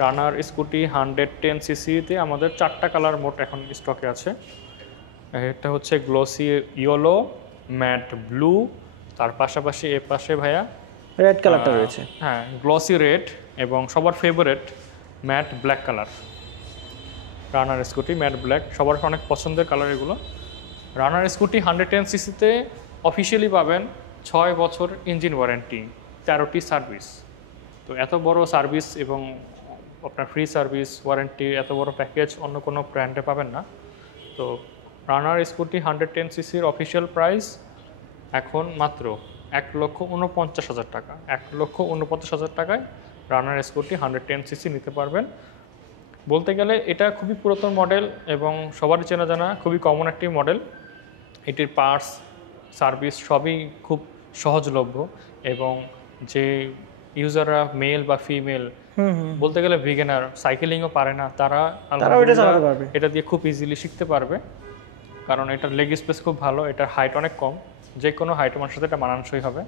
Runner scooty 110 সিসিতে আমাদের 4টা colour মোট এখন স্টকে আছে। একটা হচ্ছে গ্লসি ইয়েলো, ম্যাট ব্লু, তার পাশাপাশি এ পাশে ভাইয়া রেড কালারটা রয়েছে। হ্যাঁ গ্লসি রেড, এবং সবার favourite matte black colour. Runner scooty matte black সবার অনেক পছন্দের কালার এগুলো। রানার স্কুটি 110 সিসিতে অফিসিয়ালি পাবেন 6 বছর ইঞ্জিন ওয়ারেন্টি, 13টি সার্ভিস। তো এত বড় সার্ভিস এবং আপনার ফ্রি সার্ভিস ওয়ারেন্টি, এত বড় প্যাকেজ অন্য কোনো ব্র্যান্ডে পাবেন না। তো রানার স্কুটি 110 সিসির অফিসিয়াল প্রাইস এখন মাত্র 1,49,000 টাকা। 1,49,000 টাকায় রানার স্কুটি 110 সিসি নিতে পারবেন। বলতে গেলে এটা খুবই পুরাতন মডেল এবং সবারই চেনা জানা, খুবই কমন একটি মডেল। এটির পার্টস সার্ভিস সবই খুব সহজলভ্য, এবং যে ইউজাররা মেল বা ফিমেল, বলতে গেলে বিগিনার, সাইকেলিংও পারে না, তারা ওইটা চালাতে পারবে। এটা দিয়ে খুব ইজিলি শিখতে পারবে, কারণ এটার লেগ স্পেস খুব ভালো, এটার হাইট অনেক কম, যে কোনো হাইট মানুষের সাথে এটা মানানসই হবে।